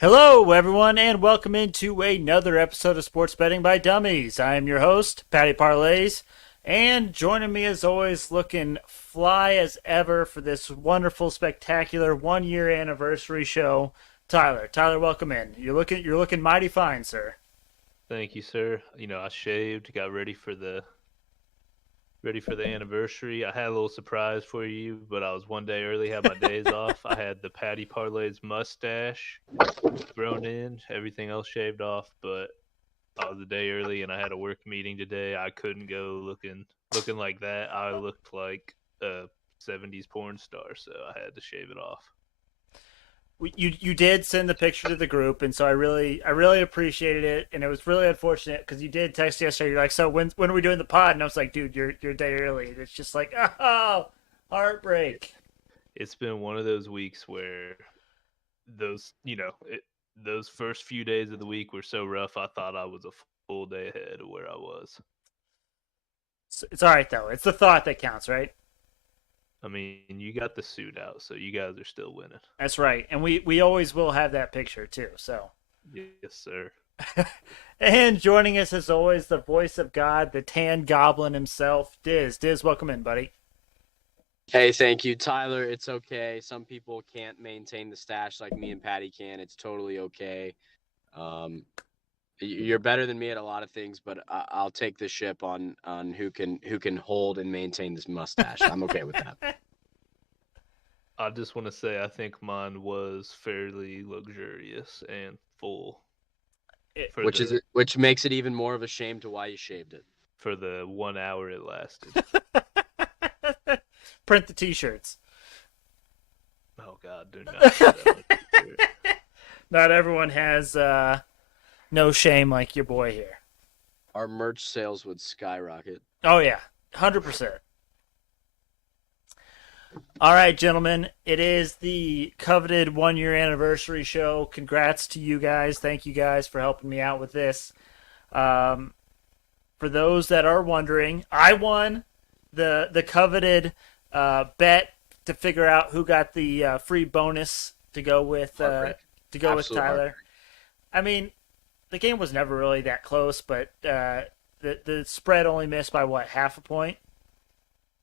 Hello, everyone, and welcome into another episode of Sports Betting by Dummies. I am your host, Patty Parlays, and joining me as always, looking fly as ever for this wonderful, spectacular 1 year anniversary show, Tyler. Tyler, welcome in. You're looking mighty fine, sir. Thank you, sir. I shaved, got ready for the anniversary. I had a little surprise for you, but I was one day early, had my days off. I had the Patty Parlay's mustache grown in, everything else shaved off, but I was a day early and I had a work meeting today. I couldn't go looking like that. I looked like a 70s porn star, so I had to shave it off. You did send the picture to the group, and so I really appreciated it, and it was really unfortunate because you did text yesterday. You're like, so when are we doing the pod? And I was like, dude, you're a day early. And it's just like, oh, heartbreak. It's been one of those weeks where those first few days of the week were so rough. I thought I was a full day ahead of where I was. It's all right though. It's the thought that counts, right? I mean, you got the suit out, so you guys are still winning. That's right, and we always will have that picture too. So, Yes, sir. and joining us as always, the voice of God, the Tan Goblin himself, Dizz. Dizz, welcome in, buddy. Hey, thank you, Tyler. It's okay. Some people can't maintain the stash like me and Patty can. It's totally okay. Um, you're better than me at a lot of things, but I'll take the ship on who can hold and maintain this mustache. I'm okay with that. I just want to say I think mine was fairly luxurious and full It, for Which is the which makes it even more of a shame to why you shaved it. for the 1 hour it lasted. print the T-shirts. Oh God, do not say that on a t-shirt. Not everyone has no shame like your boy here. Our merch sales would skyrocket. Oh yeah, 100%. All right, gentlemen, it is the coveted 1 year anniversary show. Congrats to you guys. Thank you guys for helping me out with this. Um, for those that are wondering, I won the coveted bet to figure out who got the free bonus to go with Heartbreak. Absolute Tyler. heartbreak. I mean, the game was never really that close, but the spread only missed by what, half a point.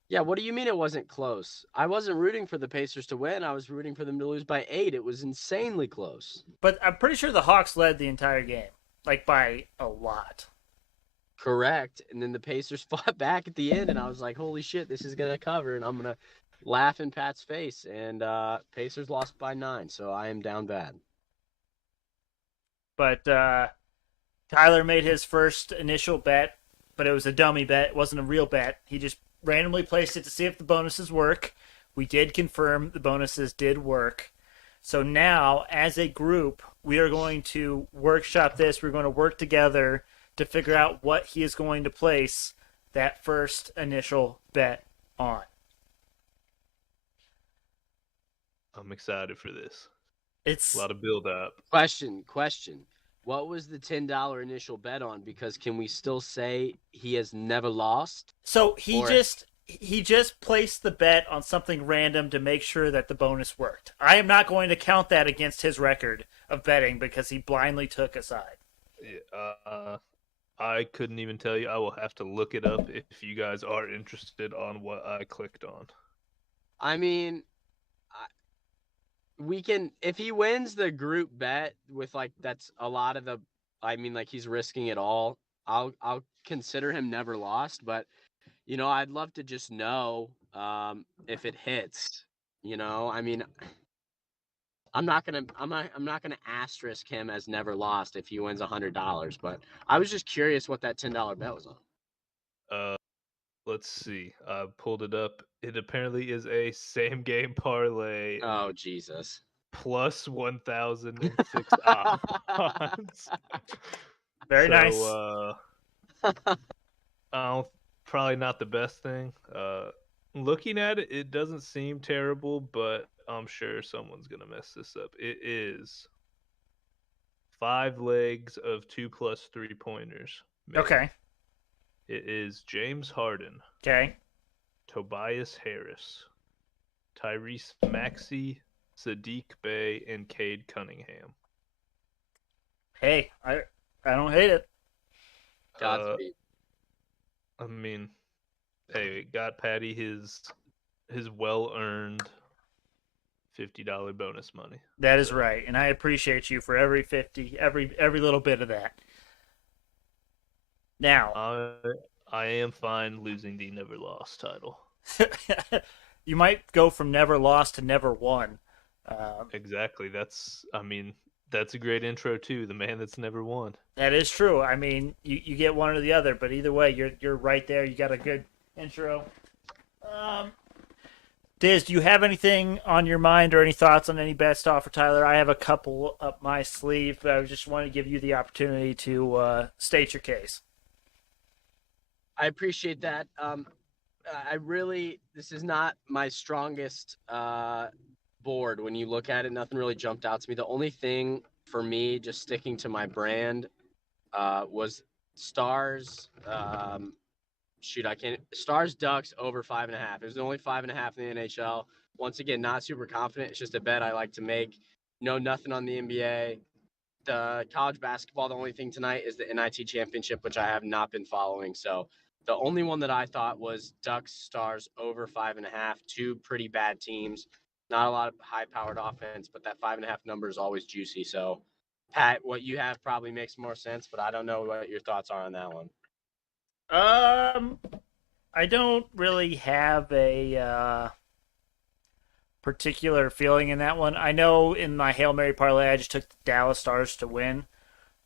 Yeah, what do you mean it wasn't close? I wasn't rooting for the Pacers to win. I was rooting for them to lose by 8. It was insanely close. But I'm pretty sure the Hawks led the entire game, like by a lot. Correct. And then the Pacers fought back at the end, and I was like, holy shit, this is going to cover, and I'm going to laugh in Pat's face. And Pacers lost by 9, so I am down bad. But Tyler made his first initial bet, but it was a dummy bet. It wasn't a real bet. He just randomly placed it to see if the bonuses work. We did confirm the bonuses did work. So now, as a group, we are going to workshop this. We're going to work together to figure out what he is going to place that first initial bet on. I'm excited for this. It's A lot of build up. Question. What was the $10 initial bet on? Because can we still say he has never lost? so he Or just he just placed the bet on something random to make sure that the bonus worked. I am not going to count that against his record of betting because he blindly took a side. I couldn't even tell you. I will have to look it up if you guys are interested on what I clicked on. I mean, we can if he wins the group bet with like that's a lot of the I mean like he's risking it all. I'll consider him never lost, but I'd love to just know if it hits. I mean, I'm not gonna asterisk him as never lost if he wins $100. But I was just curious what that $10 bet was on. Uh, let's see. I pulled it up. It apparently is a same game parlay Oh Jesus. plus 1,006 odds. Very So nice. I don't, probably not the best thing. Looking at it, it doesn't seem terrible, but I'm sure someone's gonna mess this up. It is 5 legs of 2+3 pointers made. Okay. It is James Harden, Okay. Tobias Harris, Tyrese Maxey, Sadiq Bey, and Cade Cunningham. Hey, I don't hate it. Godspeed. I mean, hey, it got Patty his well earned $50 bonus money. That is So, right, and I appreciate you for every 50, every little bit of that. Now, I am fine losing the never lost title. you might go from never lost to never won. Exactly. That's a great intro too. The man that's never won. That is true. I mean, you get one or the other, but either way, you're right there. You got a good intro. Um, Diz, do you have anything on your mind or any thoughts on any bets to offer Tyler? I have a couple up my sleeve, but I just want to give you the opportunity to state your case. I appreciate that. This is not my strongest board when you look at it. Nothing really jumped out to me. The only thing for me, just sticking to my brand, was Stars. Stars Ducks over 5.5. There's only 5.5 in the NHL. Once again, not super confident. It's just a bet I like to make. Know nothing on the NBA. The college basketball, the only thing tonight is the NIT championship, which I have not been following. So the only one that I thought was Ducks Stars over 5.5. Two pretty bad teams. Not a lot of high-powered offense, but that 5.5 number is always juicy. So, Pat, what you have probably makes more sense, but I don't know what your thoughts are on that one. I don't really have a particular feeling in that one. I know in my Hail Mary parlay, I just took the Dallas Stars to win.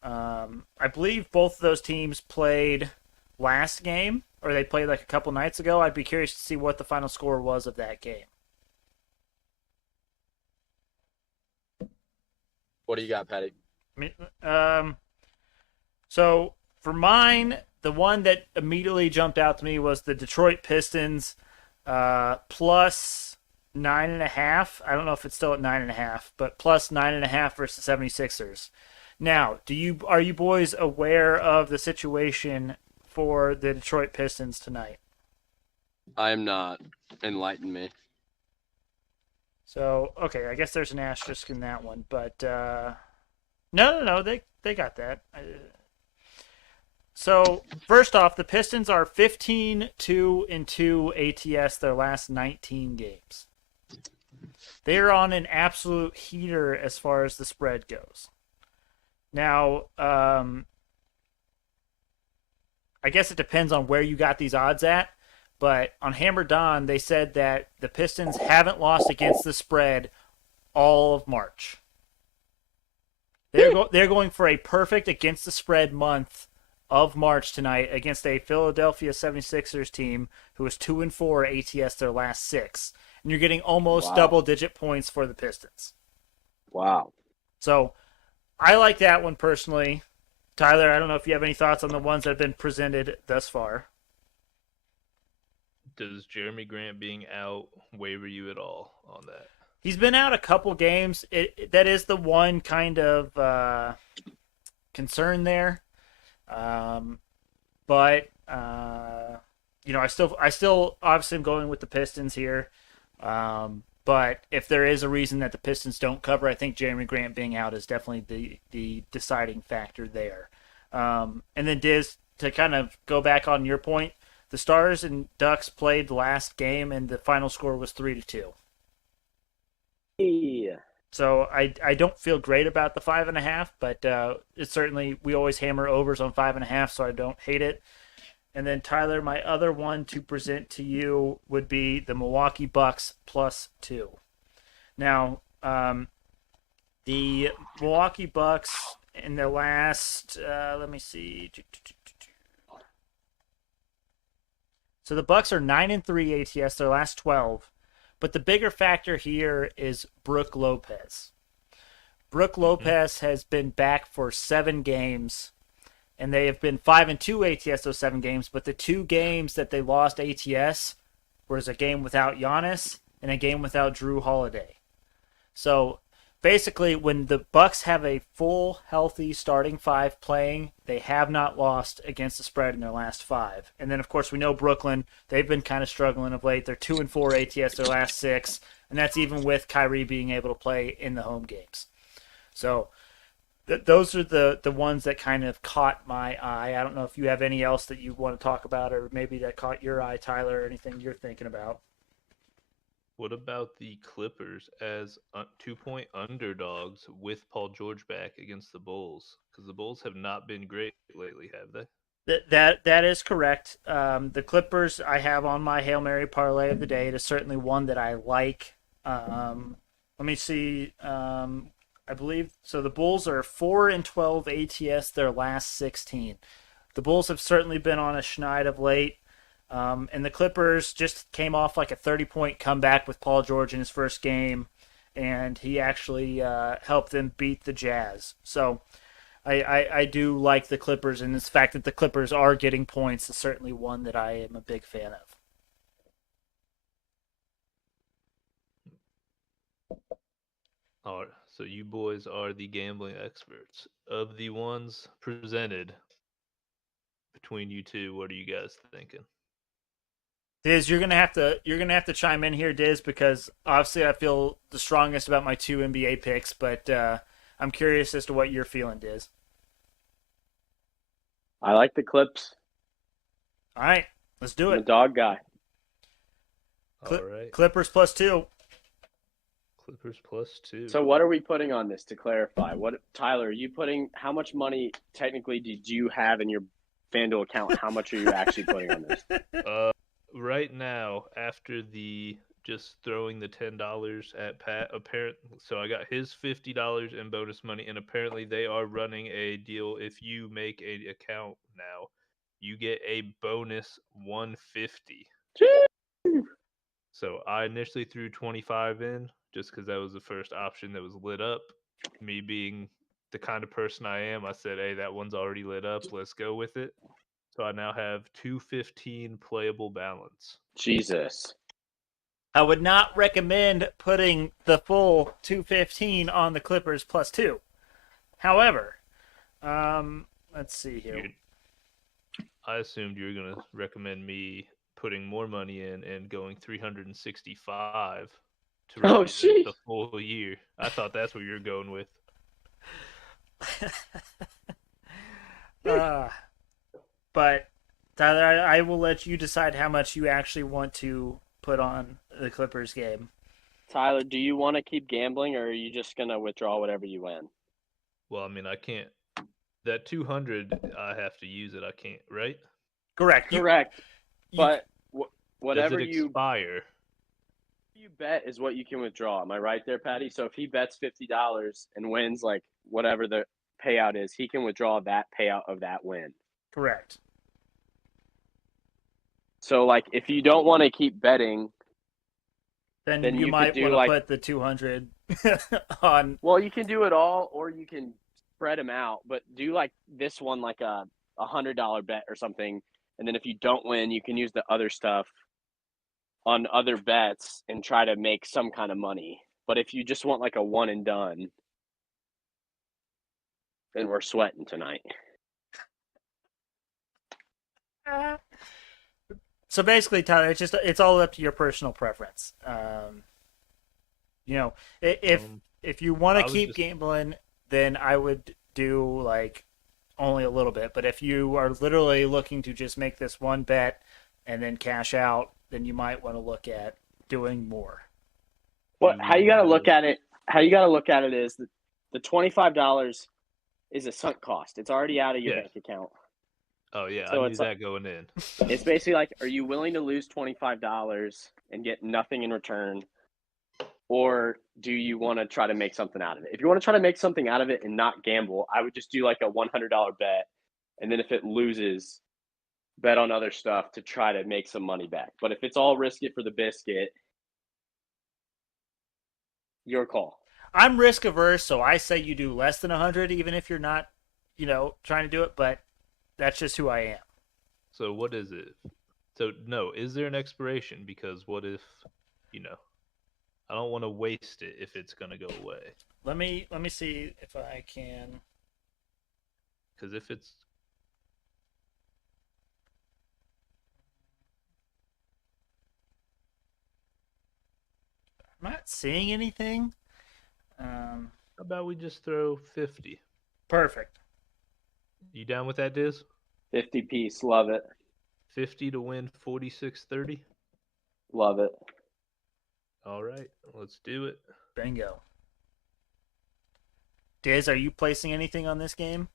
I believe both of those teams played last game, or they played like a couple nights ago. I'd be curious to see what the final score was of that game. What do you got, Patty? I mean, so for mine, the one that immediately jumped out to me was the Detroit Pistons plus 9.5. I don't know if it's still at 9.5, but plus 9.5 versus 76ers. Now, are you boys aware of the situation for the Detroit Pistons tonight? I am not. Enlighten me. So, okay, I guess there's an asterisk in that one, but no, they got that. So, first off, the Pistons are 15-2-2 ATS their last 19 games. They're on an absolute heater as far as the spread goes. Now, I guess it depends on where you got these odds at, but on Hammer Don, they said that the Pistons haven't lost against the spread all of March. They're going for a perfect against the spread month of March tonight against a Philadelphia 76ers team who is 2-4 ATS their last 6. And you're getting almost double-digit points for the Pistons. Wow. So I like that one personally. Tyler, I don't know if you have any thoughts on the ones that have been presented thus far. Does Jeremy Grant being out waver you at all on that? He's been out a couple games. That is the one kind of concern there. But I still obviously am going with the Pistons here. But if there is a reason that the Pistons don't cover, I think Jeremy Grant being out is definitely the deciding factor there. And then Diz, to kind of go back on your point, the Stars and Ducks played the last game, and the final score was 3-2. Yeah. So I don't feel great about the 5.5, but it's certainly, we always hammer overs on 5.5, so I don't hate it. And then Tyler, my other one to present to you would be the Milwaukee Bucks +2. Now, the Milwaukee Bucks in the last, let me see. So the Bucks are 9-3 ATS, their last 12. But the bigger factor here is Brook Lopez. Brook Lopez has been back for 7 games, and they have been 5-2 ATS those 7 games. But the 2 games that they lost ATS was a game without Giannis and a game without Drew Holiday. So basically, when the Bucks have a full, healthy starting 5 playing, they have not lost against the spread in their last 5. And then, of course, we know Brooklyn, they've been kind of struggling of late. They're 2-4 ATS their last 6, and that's even with Kyrie being able to play in the home games. So those are the ones that kind of caught my eye. I don't know if you have any else that you want to talk about, or maybe that caught your eye, Tyler, or anything you're thinking about. What about the Clippers as 2-point underdogs with Paul George back against the Bulls? Because the Bulls have not been great lately, have they? That is correct. The Clippers I have on my Hail Mary parlay of the day. It is certainly one that I like. Let me see. I believe so. The Bulls are 4-12 ATS their last 16. The Bulls have certainly been on a schneid of late. And the Clippers just came off like a 30-point comeback with Paul George in his first game, and he actually helped them beat the Jazz. So I do like the Clippers, and the fact that the Clippers are getting points is certainly one that I am a big fan of. All right, so you boys are the gambling experts. Of the ones presented between you two, what are you guys thinking? Diz, you're gonna have to chime in here, Diz, because obviously I feel the strongest about my two NBA picks, but I'm curious as to what you're feeling, Diz. I like the Clips. All right, let's do I'm a it. dog guy. All right, Clippers +2. Clippers +2. So what are we putting on this to clarify? What Tyler, are you putting how much money technically did you have in your FanDuel account? How much are you actually putting on this? Right now, after the just throwing the $10 at Pat, so I got his $50 in bonus money, and apparently they are running a deal. If you make a account now, you get a bonus 150. So I initially threw 25 in just because that was the first option that was lit up. Me being the kind of person I am, I said, "Hey, that one's already lit up. Let's go with it." So I now have 215 playable balance. Jesus. I would not recommend putting the full 215 on the Clippers +2. However, let's see here. I assumed you were going to recommend me putting more money in and going 365 to represent the full year. I thought that's what you were going with. But Tyler, I will let you decide how much you actually want to put on the Clippers game. Tyler, do you want to keep gambling, or are you just going to withdraw whatever you win? Well, I mean, I can't. That 200, I have to use it. I can't, right? Correct. Correct. But whatever does it expire? You bet is what you can withdraw. Am I right there, Patty? So if he bets $50 and wins like whatever the payout is, he can withdraw that payout of that win. Correct. So like if you don't want to keep betting, then you might want to put the 200 on. Well, you can do it all, or you can spread them out. But do like this one, like a $100 bet or something, and then if you don't win, you can use the other stuff on other bets and try to make some kind of money. But if you just want like a one and done, then we're sweating tonight. So basically, Tyler, it's all up to your personal preference. If you want to keep gambling, then I would do like only a little bit. But if you are literally looking to just make this one bet and then cash out, then you might want to look at doing more. Well, how you got to look at it? How you got to look at it is the $25 is a sunk cost. It's already out of your bank account. Oh yeah, so I knew that going in. It's basically like, are you willing to lose $25 and get nothing in return, or do you want to try to make something out of it? If you want to try to make something out of it and not gamble, I would just do like a $100 bet, and then if it loses, bet on other stuff to try to make some money back. But if it's all risk it for the biscuit, your call. I'm risk averse, so I say you do less than 100, even if you're not, trying to do it. But that's just who I am. So what is it? So no, is there an expiration? Because what if, I don't want to waste it if it's gonna go away. Let me see if I can. Because if it's I'm not seeing anything. How about we just throw 50? Perfect. You down with that, Diz? 50 piece. Love it. 50 to win 46-30. Love it. All right, let's do it. Bingo. Diz, are you placing anything on this game?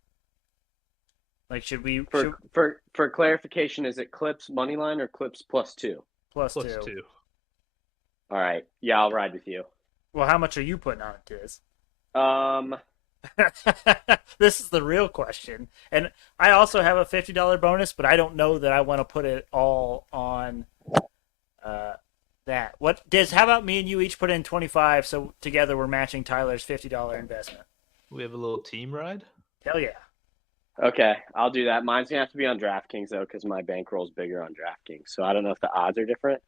Like, should we For clarification, is it Clips money line or Clips +2? plus Plus two? 2. All right. Yeah, I'll ride with you. Well, how much are you putting on it, Diz? Um, This is the real question. And I also have a $50 bonus, but I don't know that I want to put it all on that. What, Diz, how about me and you each put in 25 so together we're matching Tyler's $50 investment? We have a little team ride. Hell yeah. okay, I'll do that. Mine's gonna have to be on DraftKings though, because my bankroll's bigger on DraftKings. So I don't know if the odds are different,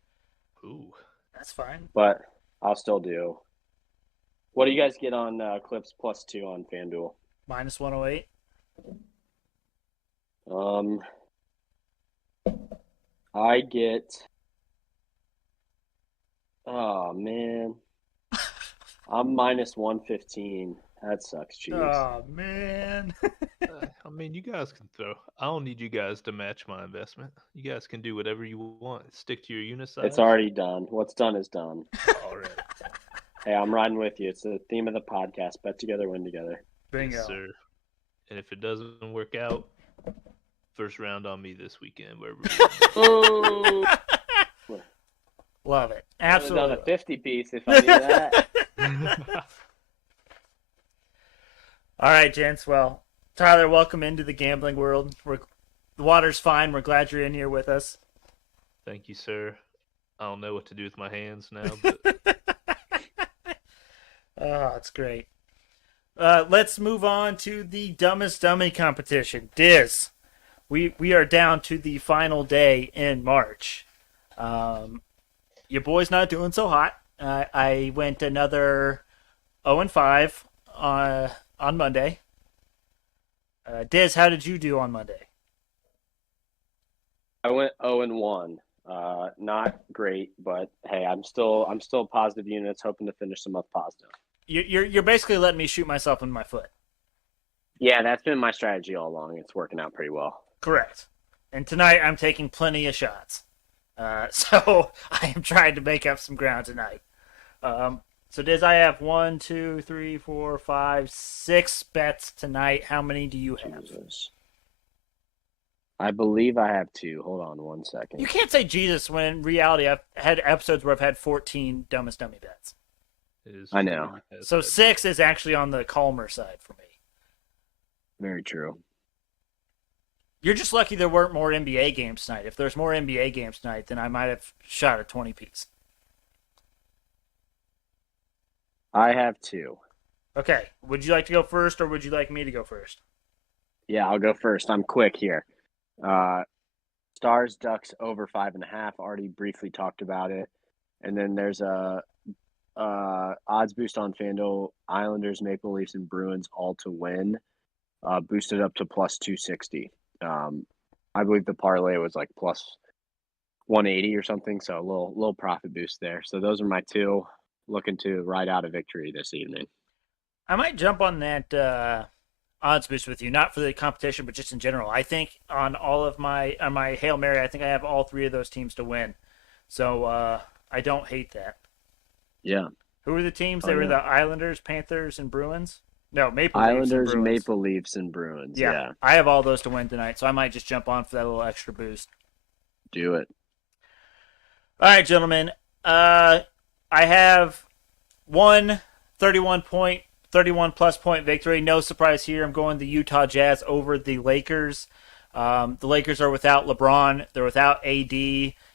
Ooh. That's fine. but I'll still do. What do you guys get on Clips +2 on FanDuel? Minus 108. I get. Oh man, I'm minus 115. That sucks, Chiefs. Oh, man. I mean, you guys can throw. I don't need you guys to match my investment. You guys can do whatever you want. Stick to your unit size. It's already done. What's done is done. All right. Hey, I'm riding with you. It's the theme of the podcast. Bet together, win together. Bingo. Yes, sir. And if it doesn't work out, first round on me this weekend. Wherever Oh, Love it. I would have done Absolutely. a 50 piece if I knew that. All right, gents. Well, Tyler, welcome into the gambling world. The water's fine. We're glad you're in here with us. Thank you, sir. I don't know what to do with my hands now, but Oh, it's great. Let's move on to the Dumbest Dummy Competition. Dizz, we are down to the final day in March. Your boy's not doing so hot. I went another 0-5 on Monday. Dizz, how did you do on Monday? I went 0-1. Not great, but hey, I'm still positive units, hoping to finish them up positive. You're basically letting me shoot myself in my foot. Yeah, that's been my strategy all along. It's working out pretty well. Correct. And tonight I'm taking plenty of shots. So I am trying to make up some ground tonight. So Diz, I have 1, 2, 3, 4, 5, 6 bets tonight. How many do you have? Jesus. I believe I have 2. Hold on one second. You can't say Jesus when in reality I've had episodes where I've had 14 Dumbest Dummy bets. it is. I know. true. So 6 is actually on the calmer side for me. Very true. You're just lucky there weren't more NBA games tonight. If there's more NBA games tonight, then I might have shot a 20 piece. I have 2. Okay. Would you like to go first or would you like me to go first? Yeah, I'll go first. I'm quick here. Stars Ducks over 5.5. Already briefly talked about it. And then there's a odds boost on FanDuel. Islanders, Maple Leafs, and Bruins all to win. Boosted up to plus 260. I believe the parlay was like plus 180 or something. So a little profit boost there. So those are my 2. Looking to ride out a victory this evening. I might jump on that odds boost with you, not for the competition, but just in general. I think on all of my Hail Mary, I think I have all 3 of those teams to win. So I don't hate that. Yeah. Who were the teams? Oh, They were yeah. the Islanders, Panthers, and Bruins? No, Maple Leafs Islanders, and Bruins. Maple Leafs, and Bruins. Yeah. I have all those to win tonight, so I might just jump on for that little extra boost. Do it. All right, gentlemen. I have one 31 plus point victory. No surprise here. I'm going the Utah Jazz over the Lakers. The Lakers are without LeBron. They're without AD.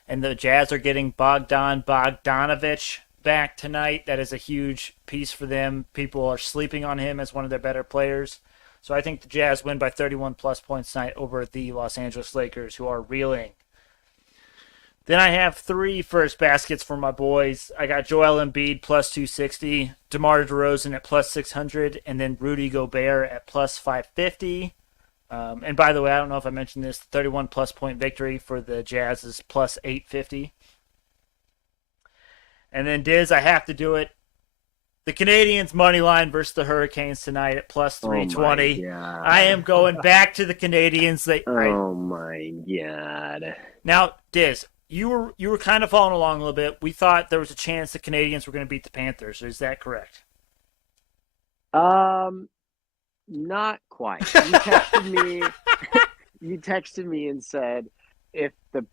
And the Jazz are getting Bogdan Bogdanovic back tonight. That is a huge piece for them. People are sleeping on him as one of their better players. So I think the Jazz win by 31 plus points tonight over the Los Angeles Lakers, who are reeling. Then I have 3 first baskets for my boys. I got Joel Embiid plus 260, DeMar DeRozan at plus 600, and then Rudy Gobert at plus 550. And by the way, I don't know if I mentioned this, 31 plus point victory for the Jazz is plus 850. And then Diz, I have to do it. the Canadians money line versus the Hurricanes tonight at plus 320. Oh my God. I am going back to the Canadians. Oh my God. Now, Diz, you were kind of following along a little bit. We thought there was a chance the Canadians were going to beat the Panthers. Is that correct? Not quite. You texted me. You texted me and said if the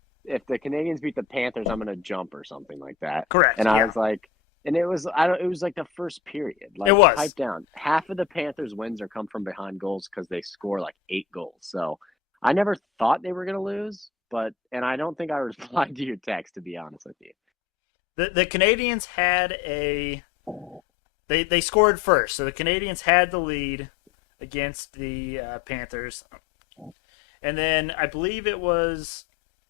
Canadians beat the Panthers, I'm gonna jump or something like that. Correct. And yeah. I was like, and it was it was like the first period. Like, It was. pipe down. Half of the Panthers' wins are come from behind goals because they score like 8 goals. So I never thought they were gonna lose, and I don't think I replied to your text, to be honest with you. The Canadians had they scored first, so the Canadians had the lead against the Panthers, and then I believe it was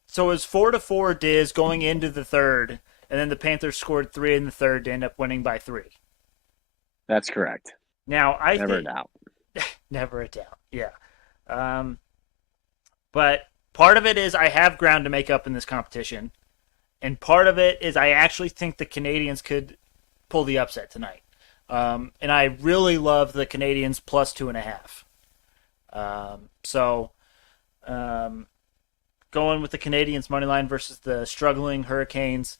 4-4 Diz going into the third, and then the Panthers scored 3 in the third to end up winning by 3. That's correct. Now Never a doubt. Never a doubt. Yeah. But part of it is I have ground to make up in this competition, and part of it is I actually think the Canadians could pull the upset tonight. And I really love the Canadians plus 2.5. Going with the Canadians money line versus the struggling Hurricanes.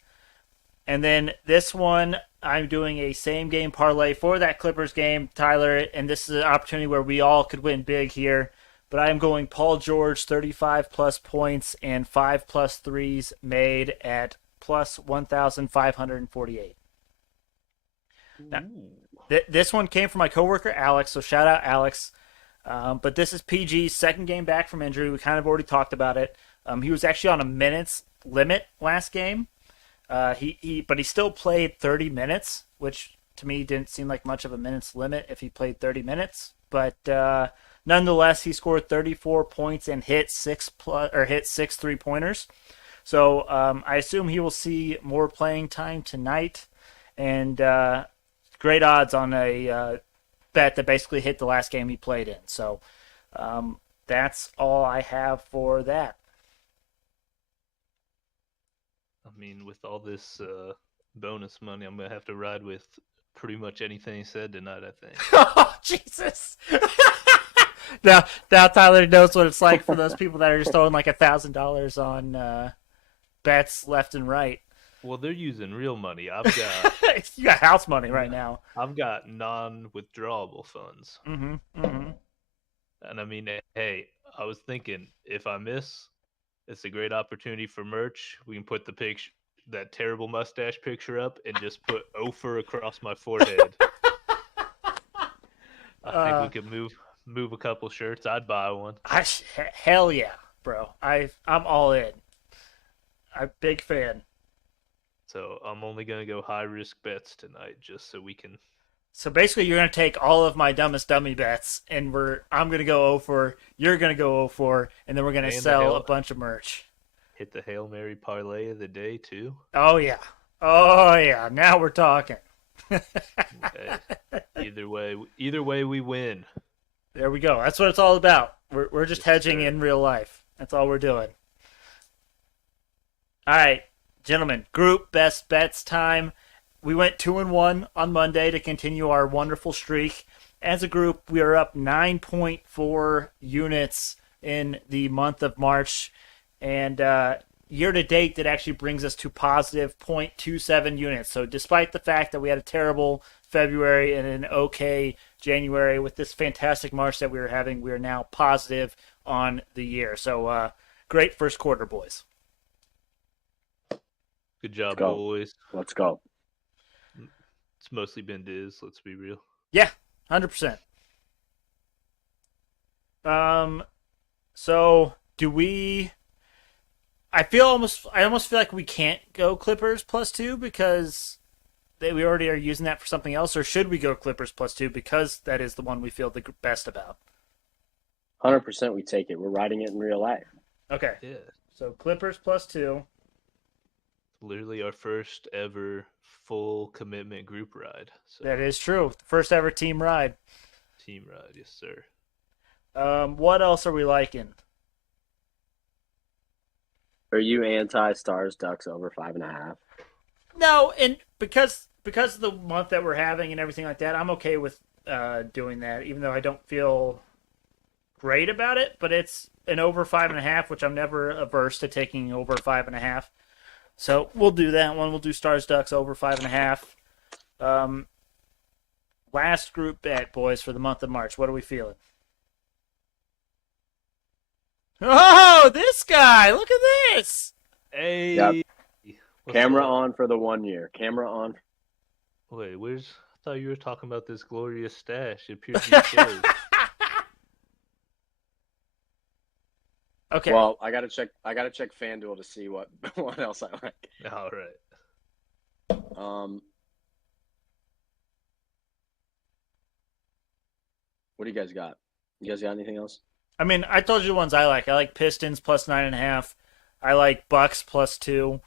And then this one, I'm doing a same game parlay for that Clippers game, Tyler. And this is an opportunity where we all could win big here. But I am going Paul George, 35 plus points and 5 plus threes made at plus 1,548. Now, this one came from my coworker Alex, so shout out Alex. But this is PG's second game back from injury. We kind of already talked about it. He was actually on a minutes limit last game. But he still played 30 minutes, which to me didn't seem like much of a minutes limit if he played 30 minutes. But nonetheless, he scored 34 points and hit 6 3-pointers. So I assume he will see more playing time tonight, and great odds on a bet that basically hit the last game he played in. So that's all I have for that. I mean, with all this bonus money, I'm going to have to ride with pretty much anything he said tonight, I think. Oh, Jesus. now Tyler knows what it's like for those people that are just throwing like $1,000 on bets left and right. Well, they're using real money. I've got you got house money right now. I've got non-withdrawable funds. Mm-hmm. Mm-hmm. And I mean, hey, I was thinking if I miss, it's a great opportunity for merch. We can put the picture, that terrible mustache picture up, and just put Ofer across my forehead. I think we could move a couple shirts. I'd buy one. Hell yeah, bro. I'm all in. I'm a big fan. So I'm only going to go high risk bets tonight just so we can. So basically you're going to take all of my dumbest dummy bets and I'm going to go 0-4, you're going to go 0-4, and then we're going to sell a bunch of merch. Hit the Hail Mary parlay of the day too. Oh yeah. Oh yeah. Now we're talking. Okay. Either way we win. There we go. That's what it's all about. We're just hedging sir. in real life. That's all we're doing. All right. Gentlemen, group best bets time. We went 2-1 on Monday to continue our wonderful streak. As a group, we are up 9.4 units in the month of March. And year to date, that actually brings us to positive 0.27 units. So despite the fact that we had a terrible February and an okay January, with this fantastic March that we were having, we are now positive on the year. So great first quarter, boys. Good job, Let's go. boys. Let's go. It's mostly been Dizz, let's be real. Yeah, 100%. So do we? I almost feel like we can't go Clippers +2 because we already are using that for something else, or should we go Clippers +2 because that is the one we feel the best about? 100% we take it. We're riding it in real life. Okay. Yeah. So Clippers +2. Literally our first ever full commitment group ride. So That is true. First ever team ride. team ride, yes sir. What else are we liking? Are you anti Stars Ducks over 5.5? No, and because because of the month that we're having and everything like that, I'm okay with doing that, even though I don't feel great about it. But it's an over 5.5, which I'm never averse to taking over 5.5. So we'll do that one. We'll do Stars Ducks over 5.5. Last group bet, boys, for the month of March. What are we feeling? Oh, this guy! Look at this! Hey. Yep. What's Camera up? on for the 1 year. Camera on. Wait, where's? I thought you were talking about this glorious stash. It appears you shows. Okay. Well, I gotta check FanDuel to see what else I like. All right. What do you guys got? You guys got anything else? I mean, I told you the ones I like. I like Pistons plus 9.5. I like Bucks plus 2.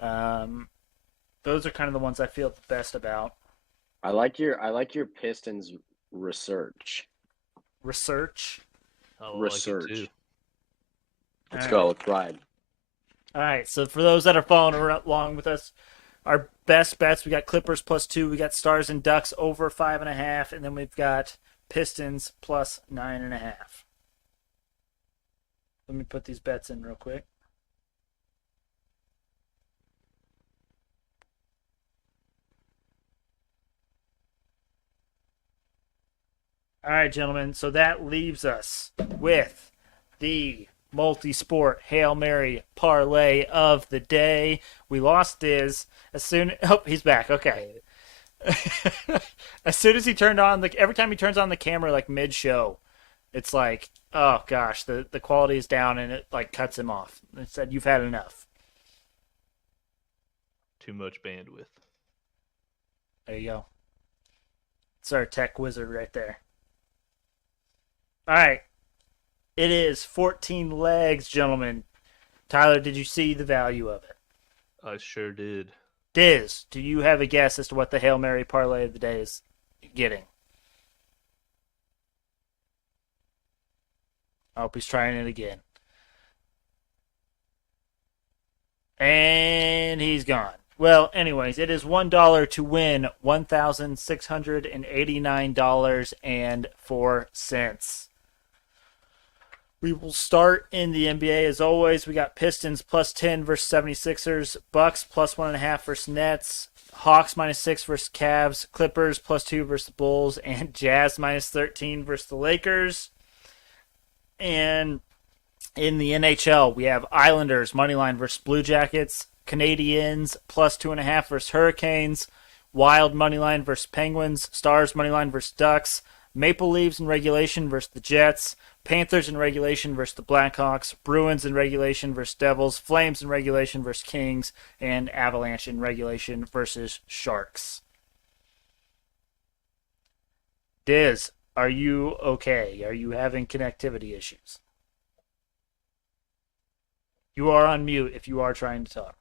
Those are kind of the ones I feel the best about. I like your Pistons research. Research. I Research. like it too. Let's All go. right. Let's ride. All right. So for those that are following along with us, our best bets, we got Clippers plus 2. We got Stars and Ducks over 5.5. And then we've got Pistons plus 9.5. Let me put these bets in real quick. All right, gentlemen. So that leaves us with the multi-sport Hail Mary parlay of the day. We lost Dizz as soon. Oh, he's back. Okay. As soon as he turned on every time he turns on the camera, like mid-show, it's like, oh gosh, the quality is down and it like cuts him off. It said you've had enough. Too much bandwidth. There you go. It's our tech wizard right there. All right. It is 14 legs, gentlemen. Tyler, did you see the value of it? I sure did. Diz, do you have a guess as to what the Hail Mary parlay of the day is getting? I hope he's trying it again. And he's gone. Well, anyways, it is $1 to win $1,689.04. We will start in the NBA as always. We got Pistons plus 10 versus 76ers, Bucks plus 1.5 versus Nets, Hawks -6 versus Cavs, Clippers plus 2 versus the Bulls, and Jazz -13 versus the Lakers. And in the NHL, we have Islanders moneyline versus Blue Jackets, Canadiens plus 2.5 versus Hurricanes, Wild moneyline versus Penguins, Stars moneyline versus Ducks, Maple Leafs in regulation versus the Jets, Panthers in regulation versus the Blackhawks, Bruins in regulation versus Devils, Flames in regulation versus Kings, and Avalanche in regulation versus Sharks. Diz, are you okay? Are you having connectivity issues? You are on mute if you are trying to talk.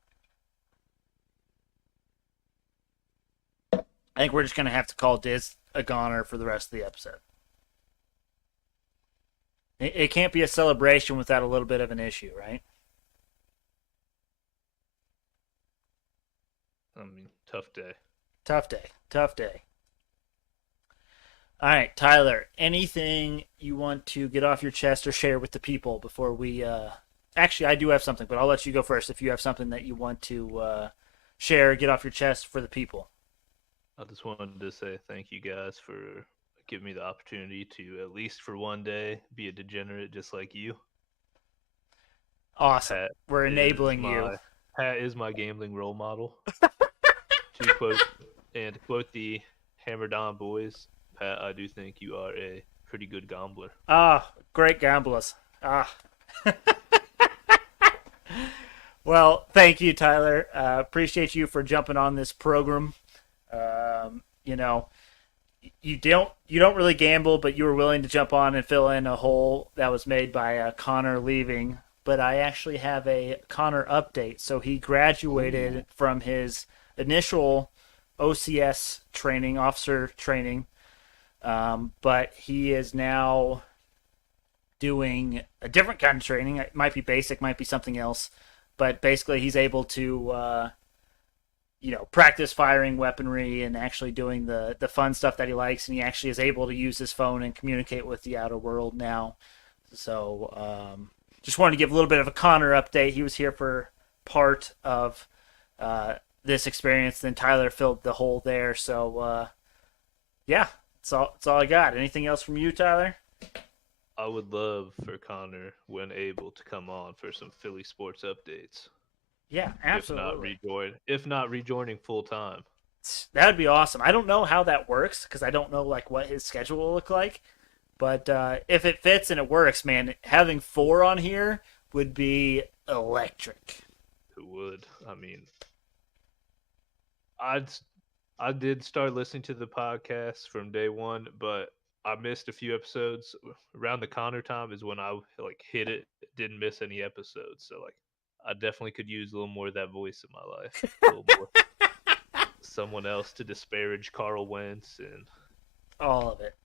I think we're just going to have to call Diz a goner for the rest of the episode. It can't be a celebration without a little bit of an issue, right? I mean, tough day. Tough day. Tough day. All right, Tyler, anything you want to get off your chest or share with the people before we... Actually, I do have something, but I'll let you go first if you have something that you want to share, get off your chest for the people. I just wanted to say thank you guys for giving me the opportunity to, at least for one day, be a degenerate just like you. Awesome. Pat We're is enabling you. Pat is my gambling role model. To quote the Hammered On boys, Pat, I do think you are a pretty good gambler. Ah, great gamblers. Ah. Well, thank you, Tyler. Appreciate you for jumping on this program. You know, you don't really gamble, but you were willing to jump on and fill in a hole that was made by Connor leaving. But I actually have a Connor update. So he graduated from his initial OCS training, officer training, but he is now doing a different kind of training. It might be basic, might be something else, but basically he's able to practice firing weaponry and actually doing the fun stuff that he likes, and he actually is able to use his phone and communicate with the outer world now. So just wanted to give a little bit of a Connor update. He was here for part of this experience, then Tyler filled the hole there. So yeah, that's all I got. Anything else from you, Tyler? I would love for Connor, when able, to come on for some Philly sports updates. Yeah, absolutely. If not rejoining full time. That would be awesome. I don't know how that works because I don't know what his schedule will look like. But if it fits and it works, man, having 4 on here would be electric. It would. I mean, I did start listening to the podcast from day one, but I missed a few episodes. Around the Connor time is when I hit it. Didn't miss any episodes, so I definitely could use a little more of that voice in my life. A little more. Someone else to disparage Carl Wentz and all of it.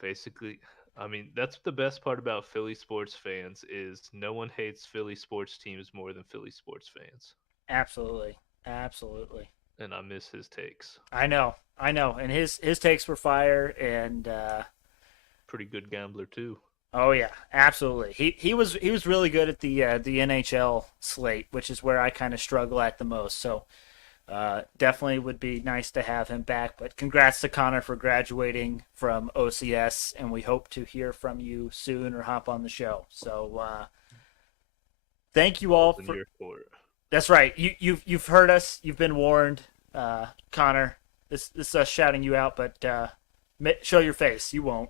Basically, I mean, that's the best part about Philly sports fans is no one hates Philly sports teams more than Philly sports fans. Absolutely. And I miss his takes. I know. And his takes were fire, and pretty good gambler too. Oh yeah, absolutely. He was really good at the NHL slate, which is where I kind of struggle at the most. So definitely would be nice to have him back. But congrats to Connor for graduating from OCS, and we hope to hear from you soon or hop on the show. So thank you all for. That's right. You've heard us. You've been warned, Connor. This is us shouting you out, but show your face. You won't.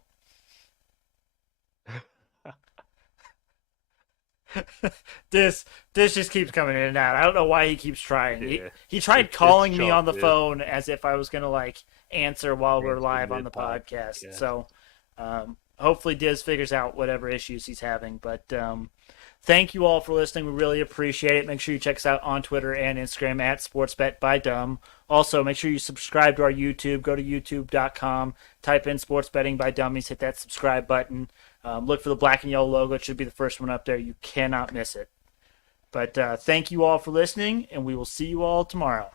Dizz just keeps coming in and out. I don't know why he keeps trying. Yeah. He tried calling me on the phone as if I was gonna answer while we're live on the podcast. Yeah. So hopefully Dizz figures out whatever issues he's having. But thank you all for listening. We really appreciate it. Make sure you check us out on Twitter and Instagram at SportsBetByDumb. Also, make sure you subscribe to our YouTube. Go to youtube.com, type in Sports Betting by Dummies, hit that subscribe button. Look for the black and yellow logo. It should be the first one up there. You cannot miss it. But thank you all for listening, and we will see you all tomorrow.